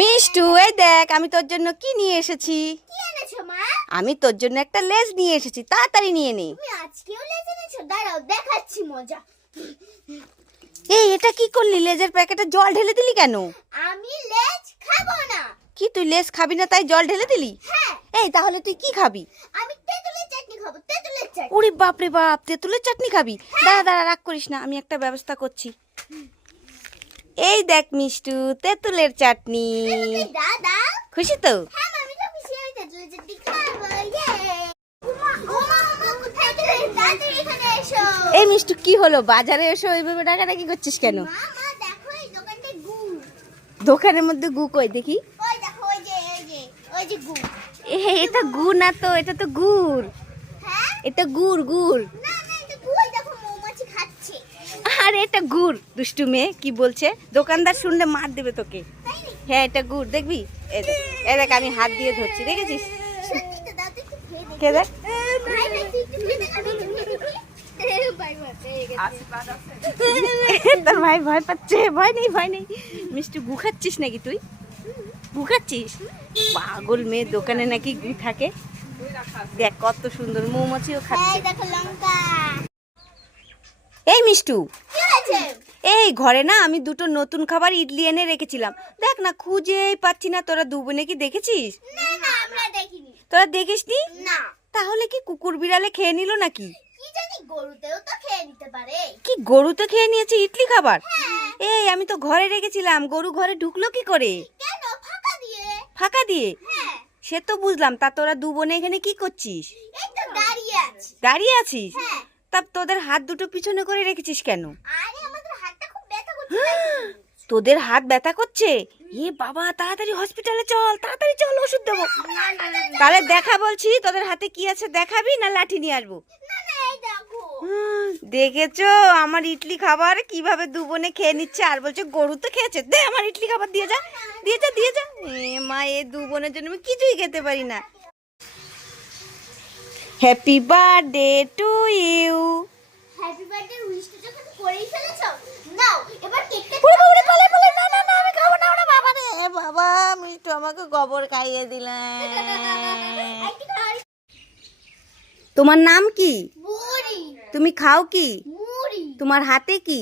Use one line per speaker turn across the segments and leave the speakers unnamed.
মিষ্টু এই দেখ আমি তোর জন্য কি নিয়ে এসেছি?
কি এনেছো মা?
আমি তোর জন্য একটা লেজ নিয়ে এসেছি তাড়াতাড়ি নিয়ে নে।
তুমি আজকেও লেজ এনেছো? দাঁড়াও দেখাচ্ছি মজা।
এই এটা কি করলি? লেজের প্যাকেটে জল ঢেলে দিলি কেন?
আমি লেজ খাব না।
কি তুই লেজ খাবি না তাই জল ঢেলে দিলি?
হ্যাঁ।
এই তাহলে তুই কি খাবি?
আমি তেঁতুলের চাটনি খাব তেঁতুলের চাটনি।
উরি বাপরে বাপ তেঁতুলের চাটনি খাবি? দাঁড়া দাঁড়া রাগ করিস না আমি একটা ব্যবস্থা করছি। এই দেখ মিষ্টু তেঁতুলের চাটনি। খুশি তো?
হ্যাঁ তো খুশি এখানে এসো।
এই মিষ্টু কি হলো? বাজারে এসে ওইভাবে ডাকাডাকি করছিস কেন? দোকানের মধ্যে গু কই? দেখি। এটা গু না তো এটা তো গুড়।
হ্যাঁ?
এটা গুড় গুড়
না না এটা গুড় দেখো মৌমাছি খাচ্ছে
আর এটা গুড় দুষ্টু মেয়ে কি বলছে? দোকানদার শুনলে মার দেবে তোকে। হ্যাঁ এটা গুড় দেখবি? এই দেখ আমি হাত দিয়ে ধরছি দেখেছিস? কে দেখ? তোর ভাই ভয় পাচ্ছে ভয় নেই ভয় নেই। মিষ্টি গু খাচ্ছিস নাকি তুই? গু খাচ্ছিস? পাগল মেয়ে দোকানে নাকি গু থাকে? দেখ কত সুন্দর মৌমাছিও
এই
খাচ্ছে এই মিষ্টু এই ঘরে না আমি দুটো নতুন খাবার ইডলি এনে রেখেছিলাম। দেখ না খুঁজেই পাচ্ছি না তোরা দু বোনে কি দেখেছিস?
না না আমরা দেখিনি।
তোরা দেখিসনি?
না।
তাহলে কি কুকুর বিড়ালে খেয়ে নিল নাকি?
কি জানি গরুতেও তো খেয়ে নিতে পারে।
কি গরু তো খেয়ে নিয়েছে ইডলি খাবার?
হ্যাঁ।
এই আমি তো ঘরে রেখেছিলাম গরু ঘরে ঢুকলো কি করে?
কেন ফাঁকা দিয়ে? হ্যাঁ।
সে তো বুঝলাম তা তোরা দু বোনে এখানে কি করছিস?
দাঁড়িয়ে
আছিস?
হ্যাঁ।
তা তোদের হাত দুটো পিছনে করে রেখেছিস কেন?
জন্য।
তোদের হাত ব্যথা করছে? এ বাবা তাড়াতাড়ি হসপিটালে চল তাড়াতাড়ি চল ওষুধ দেবো। তাহলে দেখা বলছি তোদের হাতে কি আছে দেখাবি না লাঠি নিয়ে আসব? হুম, দেখেছ? আমার ইডলি খাবার কীভাবে দু বোনে খেয়ে নিচ্ছে আর বলছে গরু তো খেয়েছে। দে আমার ইডলি খাবার দিয়ে যা দিয়ে যা দিয়ে যা। এ মা এ দু বোনের জন্য আমি কিছুই খেতে পারি না happy birthday to you
happy birthday wish যখন করেই ফেলেছো। নাও এবার কেকটা
পুরো পুরো পালে পালে না না না আমি খাব না ওরা বাবা রে। বাবা মিষ্টু আমাকে গোবর খাইয়ে দিলেন তোমার নাম কি? তুমি খাও কি? তোমার হাতে কি?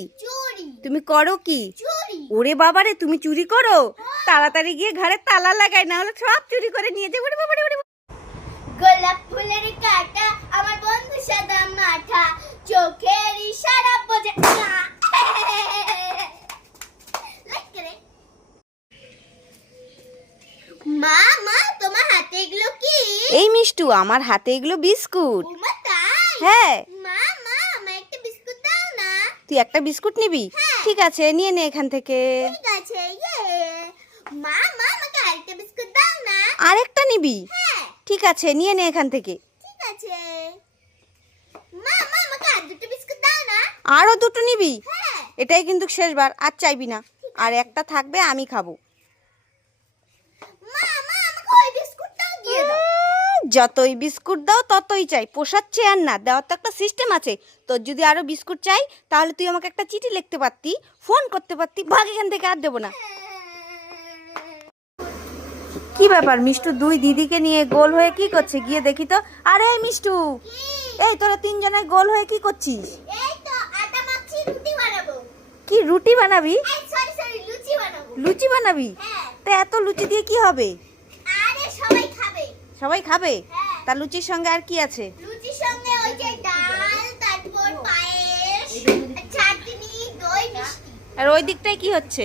তুমি করো কি? ওরে বাবারে তুমি চুরি করো? তাড়াতাড়ি গিয়ে ঘরে তালা লাগাই না হলে সব চুরি করে নিয়ে যাবে।
গোলাপ ফুলের কাটা আমার বন্ধু সাদা মাথা চোখের ইশারা বোঝে। মা মা তোমার হাতে এগুলো কি?
এই মিষ্টু আমার হাতে এগুলো বিস্কুট।
তাই?
হ্যাঁ।
মা মা আমার একটা বিস্কুট দাও না।
তুই একটা বিস্কুট নিবি? ঠিক আছে নিয়ে নে এখান থেকে।
ঠিক আছে ইয়ে। মা মা আমাকে আরেকটা বিস্কুট দাও না।
আরেকটা নিবি?
হ্যাঁ।
ঠিক আছে নিয়ে নে এখান থেকে।
ঠিক আছে। মা মা আমাকে আর দুটো বিস্কুট দাও না।
আরও দুটো নিবি?
হ্যাঁ।
এটাই কিন্তু শেষবার আর চাইবি না। আর একটা থাকবে আমি খাব।
মা মা আমাকে ওই বিস্কুটটাও দিয়ে দাও।
যতই বিস্কুট দাও ততই চাই। পোষাচ্ছে আর না দেওয়ার তো একটা সিস্টেম আছে। তোর যদি আরও বিস্কুট চাই তাহলে তুই আমাকে একটা চিঠি লিখতে পারতি ফোন করতে পারতি ভাগ এখান থেকে আর দেবো না। কি ব্যাপার মিষ্টু? দুই দিদিকে নিয়ে গোল হয়ে কি করছে? গিয়ে দেখি তো। আরে মিষ্টু! এই তোরা তিনজনের গোল হয়ে কি করছিস? কি রুটি বানাবি?
লুচি বানাবি। হ্যাঁ।
তা এত লুচি দিয়ে কি হবে?
সবাই খাবে। হ্যাঁ।
তা লুচির সঙ্গে আর কি আছে?
লুচির সঙ্গে ওই যে ডাল তারপর পায়েস চাটনি দই মিষ্টি।
আর ওই দিকটায় কি হচ্ছে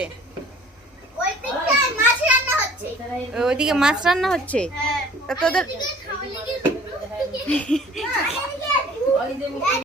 ওই দিকটায় মাছ রান্না হচ্ছে
ওইদিকে মাছ রান্না হচ্ছে।
হ্যাঁ
তা তোদের